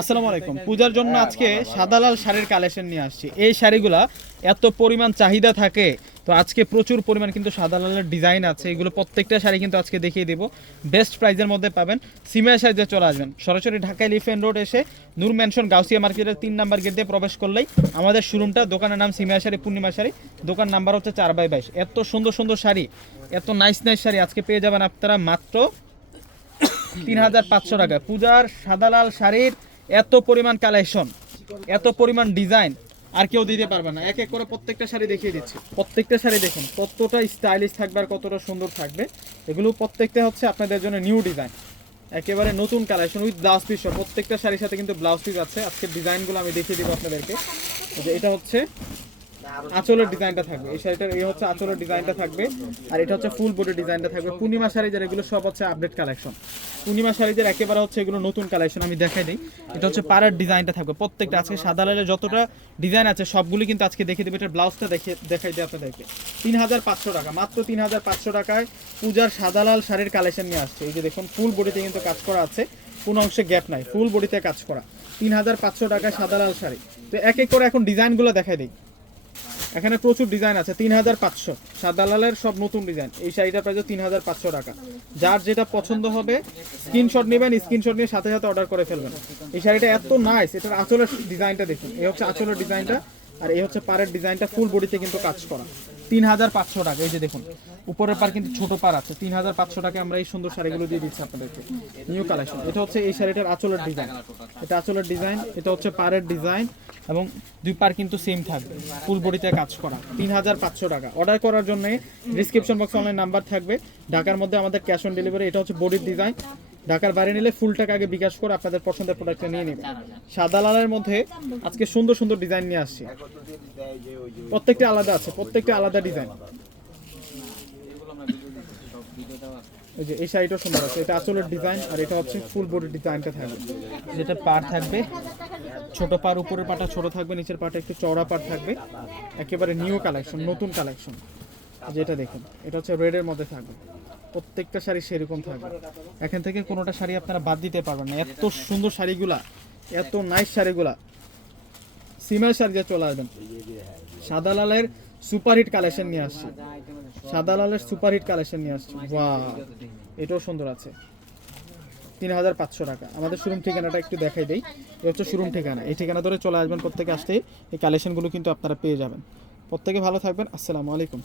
আসসালামু আলাইকুম। পূজার জন্য আজকে সাদা লাল শাড়ির কালেকশন নিয়ে আসছি। এই শাড়িগুলা এত পরিমাণ চাহিদা থাকে, তো আজকে প্রচুর পরিমাণ কিন্তু সাদা লালের ডিজাইন আছে। এগুলো প্রত্যেকটা শাড়ি কিন্তু আজকে দেখিয়ে দেবো। বেস্ট প্রাইজের মধ্যে পাবেন সিমিয়া সাইজে চলে আসবেন। সরাসরি ঢাকায় এলিফেন্ট রোড এসে নূর ম্যানশন গাউসিয়া মার্কেটের তিন নাম্বার গেট দিয়ে প্রবেশ করলেই আমাদের শোরুমটা দোকানের নাম সিমিয়া শাড়ি, পূর্ণিমা শাড়ি। দোকান নাম্বার হচ্ছে চার বাই বাইশ। এত সুন্দর সুন্দর শাড়ি, এত নাইস নাইস শাড়ি আজকে পেয়ে যাবেন আপনারা মাত্র তিন হাজার পাঁচশো টাকা। পূজার সাদা লাল শাড়ির এত পরিমাণ কালেকশন এত পরিমাণ ডিজাইন আর কেউ দিতে পারবে না। এক এক করে প্রত্যেকটা শাড়ি দেখিয়ে দিচ্ছি। প্রত্যেকটা শাড়ি দেখুন, কতটা স্টাইলিশ থাকবে আর কতটা সুন্দর থাকবে। এগুলো প্রত্যেকটা হচ্ছে আপনাদের জন্য নিউ ডিজাইন একেবারে নতুন কালেকশন উইথ ব্লাউজ পিস প্রত্যেকটা শাড়ির সাথে কিন্তু ব্লাউজ পিস আছে। আজকে ডিজাইনগুলো আমি দেখিয়ে দিব আপনাদেরকে। এটা হচ্ছে আঁচলের ডিজাইনটা থাকবে। এই শাড়িটার এই হচ্ছে আঁচলের ডিজাইনটা থাকবে। আর এটা হচ্ছে ফুল বডি ডিজাইনটা থাকবে। পূর্ণিমা শাড়ি যার এগুলো সব হচ্ছে আপডেট কালেকশন পূর্ণিমা শাড়িদের একেবারে হচ্ছে এগুলো নতুন কালেকশন আমি দেখাই দিই। এটা হচ্ছে পাড়ার ডিজাইনটা থাকবে। প্রত্যেকটা আজকে সাদা লালের যতটা ডিজাইন আছে, সবগুলি কিন্তু আজকে দেখিয়ে দেবে। এটার ব্লাউজটা দেখে দেখাই দিই আপনাদেরকে। তিন হাজার পাঁচশো টাকা, মাত্র তিন হাজার পাঁচশো টাকায় পূজার সাদা লাল শাড়ির কালেকশন নিয়ে আসছে। এই যে দেখুন ফুল বডিতে কিন্তু কাজ করা আছে। কোনো অংশে গ্যাপ নাই ফুল বডিতে কাজ করা। তিন হাজার পাঁচশো টাকায় সাদা লাল শাড়ি। তো এক এক করে এখন ডিজাইনগুলো দেখাই দিই। এখানে প্রচুর ডিজাইন আছে তিন হাজার পাঁচশো। সাদা লালের সব নতুন ডিজাইন। এই শাড়িটা প্রায় তিন হাজার পাঁচশো টাকা। যার যেটা পছন্দ হবে, স্ক্রিনশট নেবেন, স্ক্রিনশট নিয়ে সাথে সাথে অর্ডার করে ফেলবেন। এই শাড়িটা এত নাইস এটার আঁচলের ডিজাইনটা দেখুন। এই হচ্ছে আঁচলের ডিজাইনটা আর এই হচ্ছে পারের ডিজাইনটা ফুল বডিতে কিন্তু কাজ করা। তিন হাজার পাঁচশো টাকা, এই যে দেখুন। উপরের পার কিন্তু ছোট পার আছে তিন হাজার পাঁচশো টাকা আমরা এই সুন্দর শাড়িগুলো দিয়ে দিচ্ছি আপনাদেরকে। নিউ কালেকশন এটা হচ্ছে এই শাড়িটার আঁচলের ডিজাইন এটা আঁচলের ডিজাইন এটা হচ্ছে পারের ডিজাইন এবং দুই পার কিন্তু সেম থাকবে। ফুল বডিতে কাজ করা। তিন হাজার পাঁচশো টাকা। অর্ডার করার জন্য ডিসক্রিপশন বক্সে অনলাইন নাম্বার থাকবে। ঢাকার মধ্যে আমাদের ক্যাশ অন ডেলিভারি এটা হচ্ছে বডির ডিজাইন ঢাকার বাইরে নিলে ফুল টাকা আগে বিকাশ করে আপনাদের পছন্দের প্রোডাক্টটা নিয়ে নেবেন সাদা লালের মধ্যে আজকে সুন্দর সুন্দর ডিজাইন নিয়ে আসছি। প্রত্যেকটা আলাদা আছে প্রত্যেকটা আলাদা ডিজাইন এই যে এই শাড়িটাও সুন্দর আছে এটা আসলের ডিজাইন আর এটা হচ্ছে ফুল বডি ডিজাইনটা থাকবে। যেটা পার থাকবে ছোট পার উপরের পাটা ছোট থাকবে নিচের পাটা একটু চওড়া পার থাকবে। একেবারে নিউ কালেকশন নতুন কালেকশন যেটা দেখুন এটা হচ্ছে রেডের মধ্যে থাকবে। প্রত্যেকটা শাড়ি সেরকম থাকবে। এখান থেকে কোনোটা শাড়ি আপনারা বাদ দিতে পারবেন না। এত সুন্দর শাড়িগুলা, এত নাইস শাড়িগুলা। সিমার শাড়ি দিয়ে চলে আসবেন। সাদা লালের সুপারহিট কালেকশন নিয়ে আসছে। সাদা লালের সুপারহিট কালেকশন নিয়ে আসছে। বাহ এটাও সুন্দর আছে। তিন হাজার পাঁচশো টাকা। আমাদের শোরুম ঠিকানাটা একটু দেখাই দেই। এই হচ্ছে শোরুম ঠিকানা। এই ঠিকানা ধরে চলে আসবেন প্রত্যেকে আসতেই। এই কালেকশনগুলো কিন্তু আপনারা পেয়ে যাবেন। প্রত্যেকে ভালো থাকবেন। আসসালামু আলাইকুম।